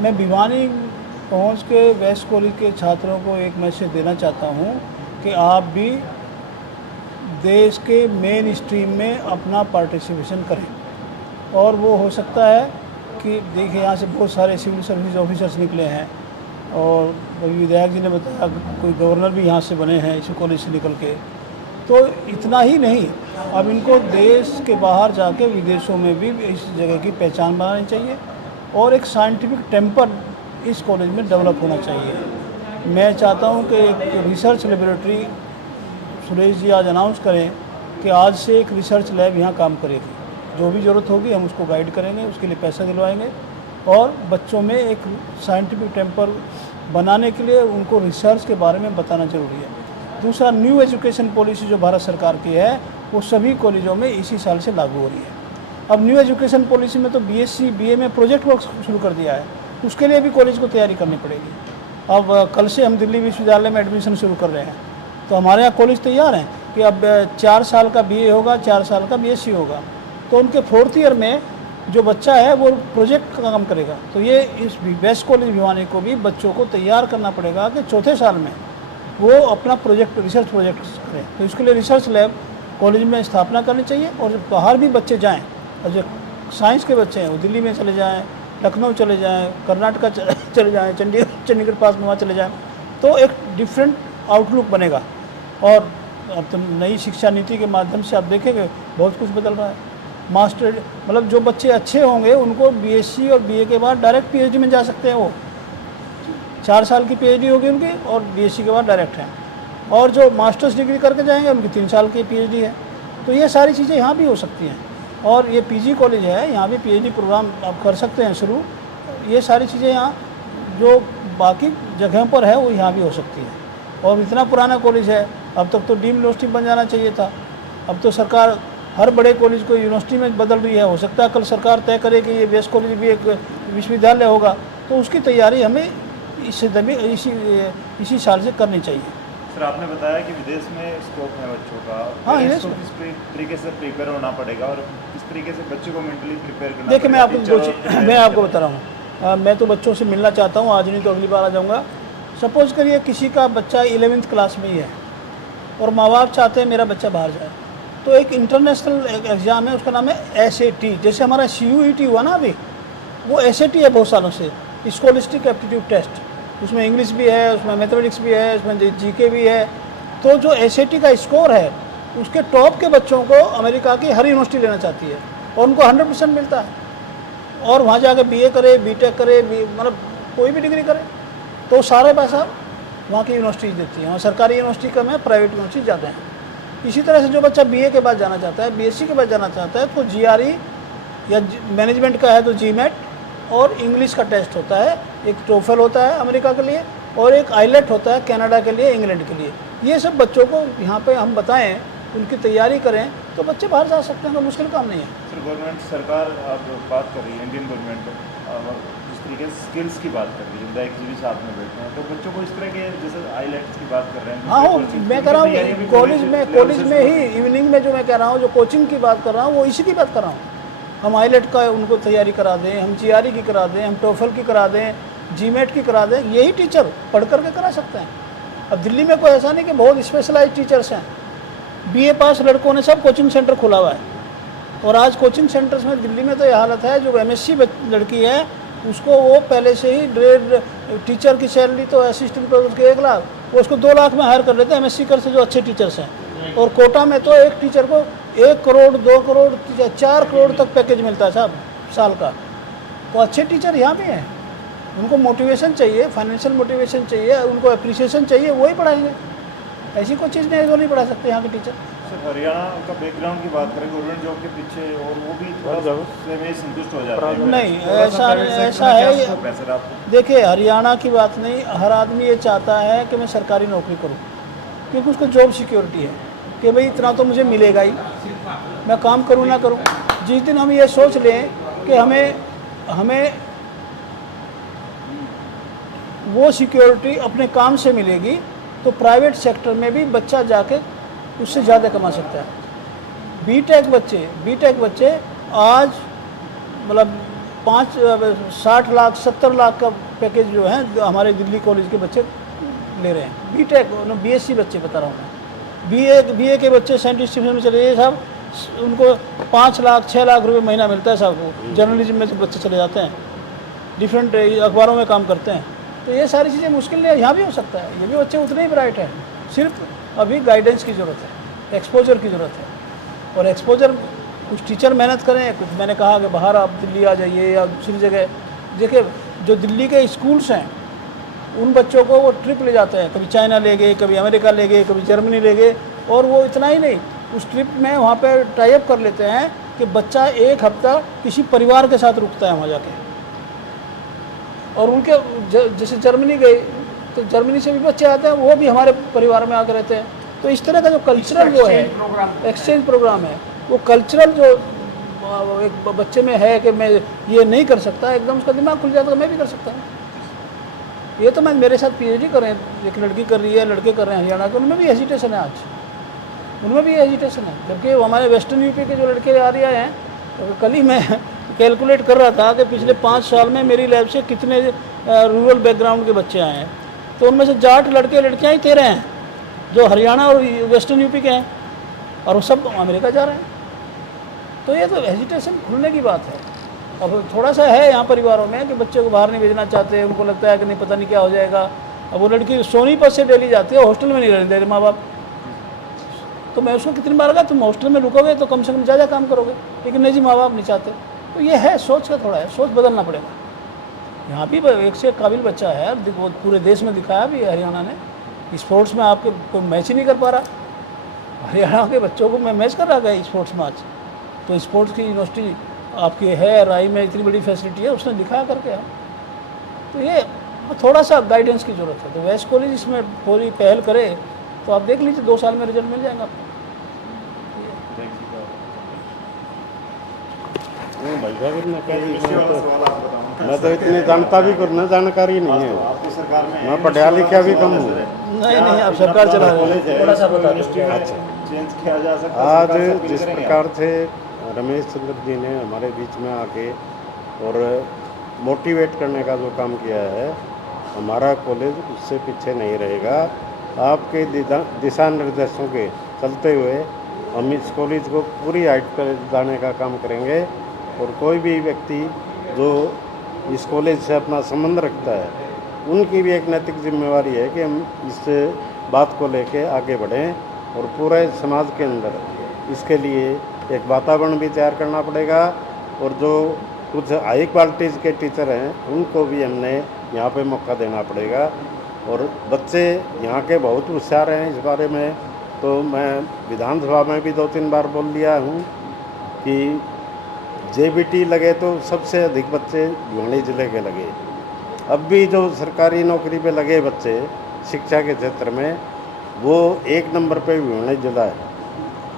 मैं भिवानी पहुंच के वेस्ट कॉलेज के छात्रों को एक मैसेज देना चाहता हूं कि आप भी देश के मेन स्ट्रीम में अपना पार्टिसिपेशन करें। और वो हो सकता है कि देखिए यहाँ से बहुत सारे सिविल सर्विस ऑफिसर्स निकले हैं और विधायक जी ने बताया कोई गवर्नर भी यहाँ से बने हैं इसी कॉलेज से निकल के। तो इतना ही नहीं, अब इनको देश के बाहर जाके विदेशों में भी इस जगह की पहचान बनानी चाहिए और एक साइंटिफिक टेम्पर इस कॉलेज में डेवलप होना चाहिए। मैं चाहता हूँ कि एक रिसर्च लेबोरेटरी सुरेश जी आज अनाउंस करें कि आज से एक रिसर्च लैब यहाँ काम करेगी। जो भी ज़रूरत होगी हम उसको गाइड करेंगे, उसके लिए पैसा दिलवाएंगे और बच्चों में एक साइंटिफिक टेम्पर बनाने के लिए उनको रिसर्च के बारे में बताना ज़रूरी है। दूसरा, न्यू एजुकेशन पॉलिसी जो भारत सरकार की है वो सभी कॉलेजों में इसी साल से लागू हो रही है। अब न्यू एजुकेशन पॉलिसी में तो बीएससी बीए में प्रोजेक्ट वर्क शुरू कर दिया है, उसके लिए भी कॉलेज को तैयारी करनी पड़ेगी। अब कल से हम दिल्ली विश्वविद्यालय में एडमिशन शुरू कर रहे हैं, तो हमारे यहाँ कॉलेज तैयार हैं कि अब 4 साल का बीए होगा, 4 साल का बीएससी होगा, तो उनके 4th ईयर में जो बच्चा है वो प्रोजेक्ट का काम करेगा। तो ये इस वेस्ट कॉलेज भिवानी को भी बच्चों को तैयार करना पड़ेगा कि 4थे साल में वो अपना प्रोजेक्ट रिसर्च प्रोजेक्ट करें। तो इसके लिए रिसर्च लैब कॉलेज में स्थापना करनी चाहिए और बाहर भी बच्चे जाएँ, और जो साइंस के बच्चे हैं वो दिल्ली में चले जाएँ, लखनऊ चले जाएँ, कर्नाटका चले जाएँ, चंडीगढ़ पास में वहाँ चले जाएँ, तो एक डिफरेंट आउटलुक बनेगा। और अब तो नई शिक्षा नीति के माध्यम से आप देखेंगे बहुत कुछ बदल रहा है। मास्टर मतलब जो बच्चे अच्छे होंगे उनको बीएससी और बीए के बाद डायरेक्ट पीएचडी में जा सकते हैं। वो 4 साल की पीएचडी होगी उनकी और बीएससी के बाद डायरेक्ट हैं। और जो मास्टर्स डिग्री करके जाएंगे उनकी 3 साल की पीएचडी है। तो ये सारी चीज़ें यहाँ भी हो सकती हैं। और ये पीजी कॉलेज है, यहाँ भी पीएचडी प्रोग्राम आप कर सकते हैं शुरू। ये सारी चीज़ें यहाँ जो बाकी जगहों पर है वो यहाँ भी हो सकती है। और इतना पुराना कॉलेज है, अब तक तो डीम्ड यूनिवर्सिटी बन जाना चाहिए था। अब तो सरकार हर बड़े कॉलेज को यूनिवर्सिटी में बदल रही है। हो सकता है कल सरकार तय करे कि ये वेस्ट कॉलेज भी एक विश्वविद्यालय होगा, तो उसकी तैयारी हमें इसी साल से करनी चाहिए। सर, आपने बताया कि विदेश में स्कोप है बच्चों का। हाँ, किस तरीके से प्रिपेयर होना पड़ेगा और किस तरीके से बच्चों को मेंटली प्रिपेयर करना देखिए, मैं पड़ेगा? आपको बता रहा हूँ। मैं तो बच्चों से मिलना चाहता हूँ, आज नहीं तो अगली बार आ जाऊँगा। सपोज़ करिए किसी का बच्चा 11th क्लास में ही है और माँ बाप चाहते हैं मेरा बच्चा बाहर जाए, तो एक इंटरनेशनल एग्ज़ाम है, उसका नाम है SAT। जैसे हमारा CUET हुआ ना अभी, वो SAT है बहुत सालों से, स्कॉलिस्टिक एप्टीट्यूड टेस्ट। उसमें इंग्लिश भी है, उसमें मैथमेटिक्स भी है, उसमें GK भी है। तो जो SAT का स्कोर है उसके टॉप के बच्चों को अमेरिका की हर यूनिवर्सिटी लेना चाहती है और उनको 100% मिलता है। और वहाँ जाकर BA करे, BTech करे, मतलब कोई भी डिग्री करे, तो सारा पैसा वहाँ की यूनिवर्सिटी देती है। वहाँ सरकारी यूनिवर्सिटी कम है, प्राइवेट यूनिवर्सिटी ज़्यादा है। इसी तरह से जो बच्चा BA के बाद जाना चाहता है, BSc के बाद जाना चाहता है, तो GRE या मैनेजमेंट का है तो GMAT और इंग्लिश का टेस्ट होता है। एक TOEFL होता है अमेरिका के लिए और एक IELTS होता है कनाडा के लिए, इंग्लैंड के लिए। ये सब बच्चों को यहाँ पे हम बताएं, उनकी तैयारी करें, तो बच्चे बाहर जा सकते हैं, तो मुश्किल काम नहीं है। सर, गवर्नमेंट सरकार अब बात कर रही है, इंडियन गवर्नमेंट जिस तरीके से स्किल्स की बात कर रही है, विधायक जी भी साथ में बैठे हैं, तो बच्चों को इस तरह के जैसे IELTS की बात कर रहे हैं। हाँ, मैं कह रहा हूँ कॉलेज में ही इवनिंग में जो मैं कह रहा हूँ, जो कोचिंग की बात कर रहा हूँ, वो इसी की बात कर रहा हूँ। हम IELTS का उनको तैयारी करा दें, हम GRE की करा दें, हम TOEFL की करा दें, GMAT की करा दें, यही टीचर पढ़ करके करा सकते हैं। अब दिल्ली में कोई ऐसा नहीं कि बहुत स्पेशलाइज टीचर्स हैं। BA पास लड़कों ने सब कोचिंग सेंटर खोला हुआ है। और आज कोचिंग सेंटर्स में दिल्ली में तो ये हालत है, जो MSc लड़की है उसको वो पहले से ही ग्रेड टीचर की सैलरी तो असिस्टेंट प्रोफेसर के 1 लाख, वो उसको 2 लाख में हायर कर लेते हैं MSc कर से जो अच्छे टीचर्स हैं। और कोटा में तो एक टीचर को 1 करोड़ 2 करोड़ 4 करोड़ तक पैकेज मिलता है साहब साल का। तो अच्छे टीचर यहाँ भी हैं, उनको मोटिवेशन चाहिए, फाइनेंशियल मोटिवेशन चाहिए, उनको अप्रिसिएशन चाहिए, वही पढ़ाएंगे। ऐसी कोई चीज़ नहीं है जो नहीं पढ़ा सकते यहाँ के टीचर। सर, हरियाणा का बैकग्राउंड की बात करें गवर्नमेंट जॉब के पीछे, और वो भी थोड़ा में संतुष्ट हो जाते हैं। नहीं, ऐसा है। देखिए, हरियाणा की बात नहीं, हर आदमी ये चाहता है कि मैं सरकारी नौकरी करूं, क्योंकि उसको जॉब सिक्योरिटी है कि भाई इतना तो मुझे मिलेगा ही, मैं काम करूं ना करूं। जिस दिन हम ये सोच लें कि हमें वो सिक्योरिटी अपने काम से मिलेगी, तो प्राइवेट सेक्टर में भी बच्चा जाके उससे ज़्यादा कमा सकता है। बीटेक बच्चे आज मतलब 60 लाख 70 लाख का पैकेज जो है जो हमारे दिल्ली कॉलेज के बच्चे ले रहे हैं। बीटेक बीएससी बच्चे बता रहा हूँ मैं, बीए के बच्चे साइंटिस्ट में चले गए साहब, उनको 5 लाख 6 लाख रुपए महीना मिलता है साहब। जर्नलिज्म में जो बच्चे चले जाते हैं, डिफरेंट अखबारों में काम करते हैं। तो ये सारी चीज़ें मुश्किल है, यहाँ भी हो सकता है, ये भी बच्चे उतने ही ब्राइट हैं, सिर्फ अभी गाइडेंस की ज़रूरत है, एक्सपोजर की ज़रूरत है। और एक्सपोजर कुछ टीचर मेहनत करें, कुछ मैंने कहा कि बाहर आप दिल्ली आ जाइए या दूसरी जगह। देखिए जो दिल्ली के स्कूल्स हैं उन बच्चों को वो ट्रिप ले जाते हैं, कभी चाइना ले गए, कभी अमेरिका ले गए, कभी जर्मनी ले गए। और वो इतना ही नहीं, उस ट्रिप में वहाँ पे टाई अप कर लेते हैं कि बच्चा 1 हफ्ता किसी परिवार के साथ रुकता है वहाँ जाके। और उनके जैसे जर्मनी गए तो जर्मनी से भी बच्चे आते हैं, वो भी हमारे परिवार में आकर रहते हैं। तो इस तरह का जो कल्चरल वो है एक्सचेंज प्रोग्राम है, वो कल्चरल जो एक बच्चे में है कि मैं ये नहीं कर सकता, एकदम उसका दिमाग खुल जाता है, मैं भी कर सकता हूँ। ये तो मैं मेरे साथ पीएचडी कर रहे हैं, एक लड़की कर रही है, लड़के कर रहे हैं हरियाणा के, उनमें भी हेजिटेशन है आज, उनमें भी हेजिटेशन है। जबकि हमारे वेस्टर्न यूपी के जो लड़के आ रहे हैं, तो कल ही मैं कैलकुलेट कर रहा था कि पिछले 5 साल में मेरी लैब से कितने रूरल बैकग्राउंड के बच्चे आए हैं, तो उनमें से जाट लड़के लड़कियाँ ही 13 हैं जो हरियाणा और वेस्टर्न यूपी के हैं, और वो सब अमेरिका जा रहे हैं। तो ये तो हेजिटेशन खुलने की बात है। अब थोड़ा सा है यहाँ परिवारों में कि बच्चे को बाहर नहीं भेजना चाहते, उनको लगता है कि नहीं पता नहीं क्या हो जाएगा। अब वो लड़की सोनीपत से दिल्ली जाती है, हॉस्टल में नहीं रहने दे रहे माँ बाप, तो मैं उसको कितनी बार कहा तुम हॉस्टल में रुकोगे तो कम से कम ज़्यादा काम करोगे, लेकिन नहीं जी माँ बाप नहीं चाहते। तो ये है सोच का थोड़ा है, सोच बदलना पड़ेगा। यहाँ भी एक से एक काबिल बच्चा है, वो पूरे देश में दिखाया भी है हरियाणा ने। स्पोर्ट्स में आपके कोई मैच ही नहीं कर पा रहा, हरियाणा के बच्चों को मैं मैच कर रहा गया स्पोर्ट्स मैच। तो स्पोर्ट्स की यूनिवर्सिटी आपकी है राई में, इतनी बड़ी फैसिलिटी है, उसने दिखाया करके। तो ये थोड़ा सा गाइडेंस की ज़रूरत है। तो वेस्ट कॉलेज इसमें पूरी पहल करे तो आप देख लीजिए 2 साल में रिजल्ट मिल जाएगा आपको। मैं तो इतनी जानता भी करना जानकारी नहीं है, आपकी सरकार में मैं पढ़ा लिखा भी कम हूँ। नहीं आप सरकार चला रही है, थोड़ा सा बता दो। अच्छा, चेंज किया जा सकता है। आज सरकार सब जिस करेंगे। प्रकार से रमेश चंद्र जी ने हमारे बीच में आके और मोटिवेट करने का जो काम किया है, हमारा कॉलेज उससे पीछे नहीं रहेगा। आपके दिशा निर्देशों के चलते हुए हम इस कॉलेज को पूरी हाइट पर जाने का काम करेंगे। और कोई भी व्यक्ति जो इस कॉलेज से अपना संबंध रखता है, उनकी भी एक नैतिक जिम्मेवारी है कि हम इस बात को लेके आगे बढ़ें और पूरे समाज के अंदर इसके लिए एक वातावरण भी तैयार करना पड़ेगा। और जो कुछ हाई क्वालिटीज़ के टीचर हैं, उनको भी हमने यहाँ पे मौका देना पड़ेगा। और बच्चे यहाँ के बहुत होशियार हैं इस बारे में, तो मैं विधानसभा में भी 2-3 बार बोल दिया हूँ कि जेबीटी लगे तो सबसे अधिक बच्चे भिवानी जिले के लगे। अब भी जो सरकारी नौकरी पे लगे बच्चे शिक्षा के क्षेत्र में, वो 1 नंबर पे भिवानी जिला है,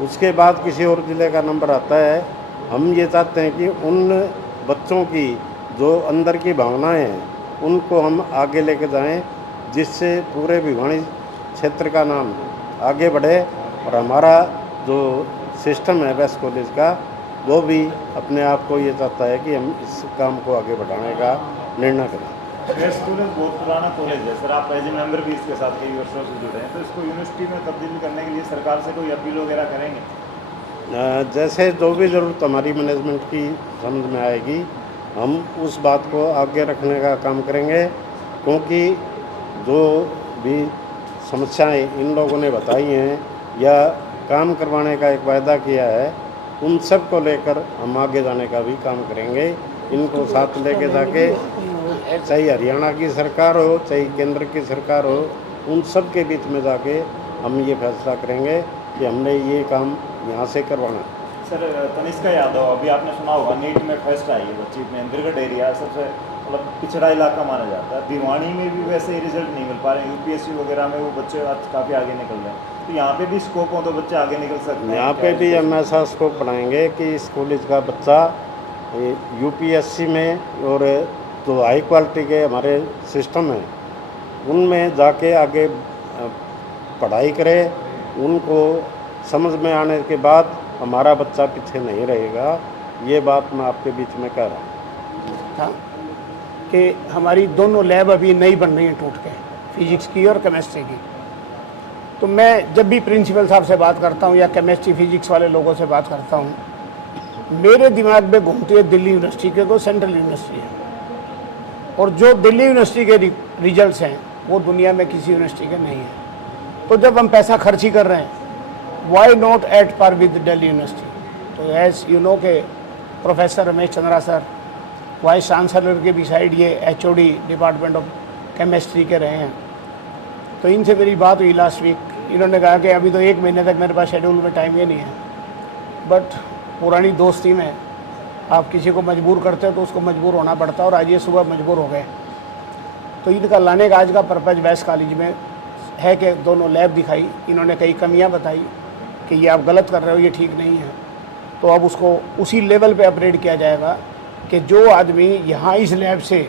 उसके बाद किसी और ज़िले का नंबर आता है। हम ये चाहते हैं कि उन बच्चों की जो अंदर की भावनाएं हैं, उनको हम आगे लेके जाएं, जिससे पूरे भिवानी क्षेत्र का नाम आगे बढ़े और हमारा जो सिस्टम है वेस्ट कॉलेज का, वो भी अपने आप को ये चाहता है कि हम इस काम को आगे बढ़ाने का निर्णय करें। वेस्ट कॉलेज बहुत पुराना कॉलेज है सर, आप एज ए मेंबर भी इसके साथ कई वर्षों से जुड़े हैं, तो इसको यूनिवर्सिटी में तब्दील करने के लिए सरकार से कोई अपील वगैरह करेंगे? जैसे जो भी ज़रूरत हमारी मैनेजमेंट की समझ में आएगी, हम उस बात को आगे रखने का काम करेंगे। क्योंकि जो भी समस्याएं इन लोगों ने बताई हैं या काम करवाने का एक वायदा किया है, उन सब को लेकर हम आगे जाने का भी काम करेंगे। इनको साथ लेके जाके, चाहे हरियाणा की सरकार हो, चाहे केंद्र की सरकार हो, उन सब के बीच में जाके हम ये फैसला करेंगे कि हमने ये काम यहाँ से करवाना। सर तनिष्का यादव, अभी आपने सुना होगा नीट में फर्स्ट आई है बच्ची, इंद्रगढ़ एरिया सबसे मतलब पिछड़ा इलाका माना जाता है। भिवानी में भी वैसे ही रिजल्ट नहीं मिल पा रहे, यूपीएससी वगैरह में वो बच्चे आज काफ़ी आगे निकल रहे हैं। तो यहाँ पे भी स्कोप हो तो बच्चे आगे निकल सकते हैं। यहाँ पे भी हम ऐसा स्कोप बनाएंगे कि इस कॉलेज का बच्चा यूपीएससी में और जो हाई क्वालिटी के हमारे सिस्टम हैं, उनमें जाके आगे पढ़ाई करे। उनको समझ में आने के बाद हमारा बच्चा पीछे नहीं रहेगा। ये बात मैं आपके बीच में कह रहा हूँ। था कि हमारी दोनों लैब अभी नई बन रही हैं टूट के, फिजिक्स की और केमिस्ट्री की। तो मैं जब भी प्रिंसिपल साहब से बात करता हूँ या केमिस्ट्री फिजिक्स वाले लोगों से बात करता हूँ, मेरे दिमाग में घूमती है दिल्ली यूनिवर्सिटी के, को सेंट्रल यूनिवर्सिटी है, और जो दिल्ली यूनिवर्सिटी के रिजल्ट्स हैं वो दुनिया में किसी यूनिवर्सिटी के नहीं है। तो जब हम पैसा खर्च ही कर रहे हैं, why not at par with Delhi university. तो एज यू नो के professor Ramesh Chandra sir vice chancellor के भी साइड ये HOD डिपार्टमेंट ऑफ केमिस्ट्री के रहे हैं। तो इनसे मेरी बात हुई लास्ट वीक, इन्होंने कहा कि अभी तो 1 महीने तक मेरे पास शेड्यूल में टाइम ही नहीं है, बट पुरानी दोस्ती में आप किसी को मजबूर करते हो तो उसको मजबूर होना पड़ता है, और आज ये सुबह मजबूर हो गए। तो इनका लाने का आज का पर्पज वेस्ट कॉलेज में है कि दोनों लैब दिखाई, इन्होंने कई कमियां बताई कि ये आप गलत कर रहे हो, ये ठीक नहीं है। तो अब उसको उसी लेवल पे अपग्रेड किया जाएगा कि जो आदमी यहाँ इस लैब से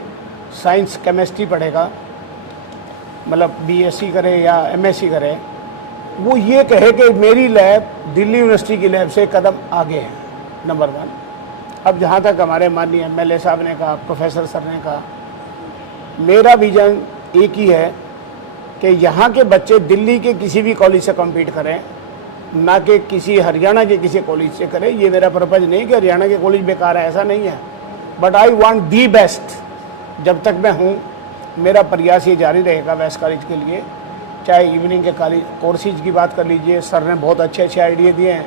साइंस केमिस्ट्री पढ़ेगा, मतलब BSc करे या MSc करे, वो ये कहे कि मेरी लैब दिल्ली यूनिवर्सिटी की लैब से कदम आगे है, नंबर 1। अब जहाँ तक हमारे माननीय MLA साहब ने कहा, प्रोफेसर सर ने कहा, मेरा विजन एक ही है कि यहाँ के बच्चे दिल्ली के किसी भी कॉलेज से कम्पीट करें, ना कि किसी हरियाणा के किसी कॉलेज से करें। ये मेरा पर्पज़ नहीं कि हरियाणा के कॉलेज बेकार है, ऐसा नहीं है, but I want the best. जब तक मैं हूँ मेरा प्रयास ये जारी रहेगा वेस्ट कॉलेज के लिए। चाहे इवनिंग के कॉलेज कोर्सेज की बात कर लीजिए, सर ने बहुत अच्छे अच्छे आइडिया दिए हैं।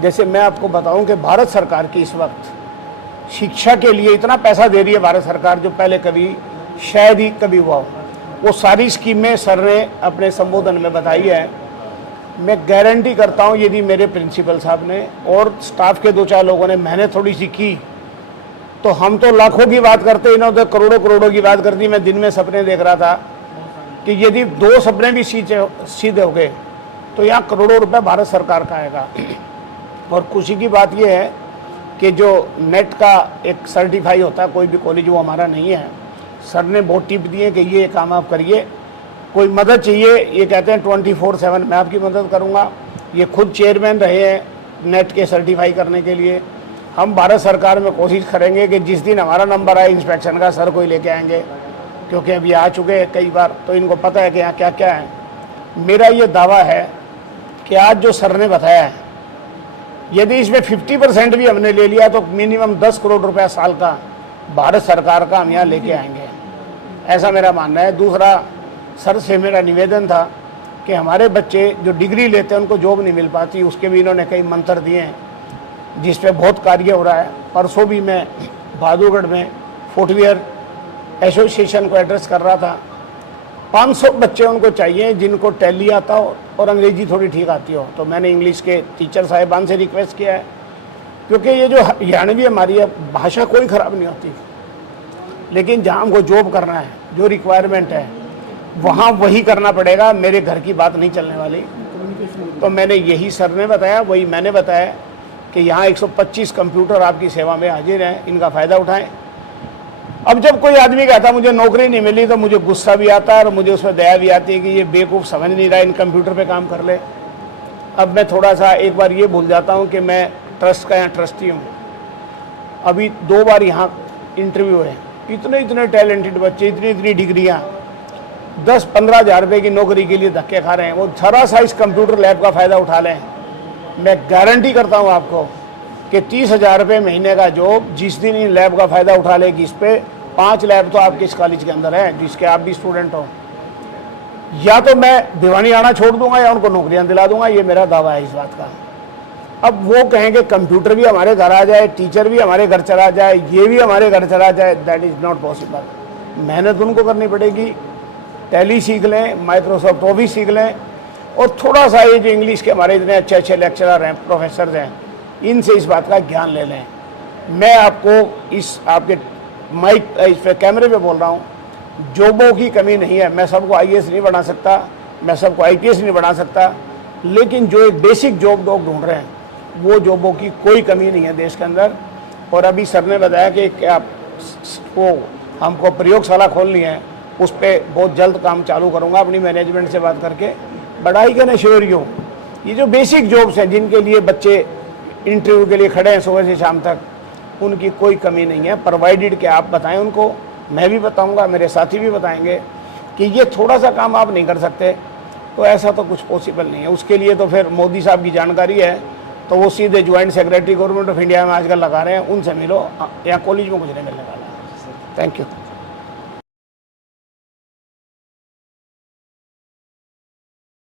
जैसे मैं आपको बताऊं कि भारत सरकार की इस वक्त शिक्षा के लिए इतना पैसा दे रही है भारत सरकार, जो पहले कभी शायद ही कभी हुआ हो। वो सारी स्कीमें सर ने अपने संबोधन में बताई है। मैं गारंटी करता हूं, यदि मेरे प्रिंसिपल साहब ने और स्टाफ के 2-4 लोगों ने मेहनत थोड़ी सी की, तो हम तो लाखों की बात करते, इन्होंने करोड़ों करोड़ों की बात करती। मैं दिन में सपने देख रहा था कि यदि 2 सपने भी सीधे हो गए तो यहाँ करोड़ों रुपए भारत सरकार का आएगा। और खुशी की बात यह है कि जो नेट का एक सर्टिफाई होता है कोई भी कॉलेज, वो हमारा नहीं है। सर ने बहुत टिप दिए कि ये काम आप करिए, कोई मदद चाहिए ये कहते हैं 24/7 मैं आपकी मदद करूँगा। ये खुद चेयरमैन रहे हैं नेट के सर्टिफाई करने के लिए। हम भारत सरकार में कोशिश करेंगे कि जिस दिन हमारा नंबर आए इंस्पेक्शन का, सर कोई लेके आएंगे, क्योंकि अभी आ चुके हैं कई बार, तो इनको पता है कि यहाँ क्या क्या है। मेरा ये दावा है कि आज जो सर ने बताया है, यदि इसमें 50% भी हमने ले लिया तो मिनिमम 10 करोड़ रुपया साल का भारत सरकार का हम यहाँ लेके आएंगे, ऐसा मेरा मानना है। दूसरा, सर से मेरा निवेदन था कि हमारे बच्चे जो डिग्री लेते हैं उनको जॉब नहीं मिल पाती, उसके भी इन्होंने कई मंत्र दिए हैं जिस पे बहुत कार्य हो रहा है। परसों भी मैं बहादुरगढ़ में फुटवियर एसोसिएशन को एड्रेस कर रहा था। 500 बच्चे उनको चाहिए जिनको टैली आता हो और अंग्रेजी थोड़ी ठीक आती हो। तो मैंने इंग्लिश के टीचर साहिबान से रिक्वेस्ट किया है, क्योंकि ये जो हरियाणवी हमारी है, भाषा कोई ख़राब नहीं होती, लेकिन जहाँ हमको जॉब करना है, जो रिक्वायरमेंट है, वहाँ वही करना पड़ेगा। मेरे घर की बात नहीं चलने वाली। तो मैंने यही सर ने बताया, वही मैंने बताया कि यहाँ 125 कंप्यूटर आपकी सेवा में हाजिर हैं, इनका फ़ायदा उठाएं। अब जब कोई आदमी कहता मुझे नौकरी नहीं मिली तो मुझे गुस्सा भी आता है और मुझे उस पर दया भी आती है कि ये बेवकूफ़ समझ नहीं रहा, इन कंप्यूटर पे काम कर ले। अब मैं थोड़ा सा एक बार ये भूल जाता हूँ कि मैं ट्रस्ट का यहाँ ट्रस्टी हूँ। अभी 2 बार यहाँ इंटरव्यू है, इतने टैलेंटेड बच्चे, इतनी डिग्रियाँ, 10-15 हज़ार रुपये की नौकरी के लिए धक्के खा रहे हैं। वो जरा सा इस कंप्यूटर लैब का फ़ायदा उठा लें। मैं गारंटी करता हूँ आपको कि 30,000 रुपये महीने का जॉब जिस दिन इन लैब का फ़ायदा उठा लेगी, इस पर 5 लैब तो आपके इस कॉलेज के अंदर है जिसके आप भी स्टूडेंट हो। या तो मैं दीवानी आना छोड़ दूंगा या उनको नौकरियां दिला दूंगा, ये मेरा दावा है इस बात का। अब वो कहेंगे कंप्यूटर भी हमारे घर आ जाए, टीचर भी हमारे घर चला जाए, ये भी हमारे घर चला जाए, दैट इज़ नॉट पॉसिबल। मेहनत उनको करनी पड़ेगी। टैली सीख लें, माइक्रोसॉफ्ट ऑफिस सीख लें, और थोड़ा सा ये जो इंग्लिश के हमारे इतने अच्छे अच्छे लेक्चरर हैं, प्रोफेसर हैं, इनसे इस बात का ज्ञान ले लें। मैं आपको इस आपके माइक इस पे कैमरे पे बोल रहा हूँ, जॉबों की कमी नहीं है। मैं सबको IAS नहीं बना सकता, मैं सबको IPS नहीं बना सकता, लेकिन जो एक बेसिक जॉब लोग ढूंढ रहे हैं वो जॉबों की कोई कमी नहीं है देश के अंदर। और अभी सर ने बताया कि आप वो हमको प्रयोगशाला खोलनी है, उस पर बहुत जल्द काम चालू करूँगा अपनी मैनेजमेंट से बात करके। But I can assure you, ये जो बेसिक जॉब्स हैं जिनके लिए बच्चे इंटरव्यू के लिए खड़े हैं सुबह से शाम तक, उनकी कोई कमी नहीं है, प्रोवाइडेड कि आप बताएं उनको, मैं भी बताऊंगा, मेरे साथी भी बताएंगे कि ये थोड़ा सा काम आप नहीं कर सकते, तो ऐसा तो कुछ पॉसिबल नहीं है। उसके लिए तो फिर मोदी साहब की जानकारी है, तो वो सीधे joint secretary government of India में आजकल लगा रहे हैं, उनसे मिलो, या कॉलेज में कुछ नहीं मिलने वाला है। Thank you.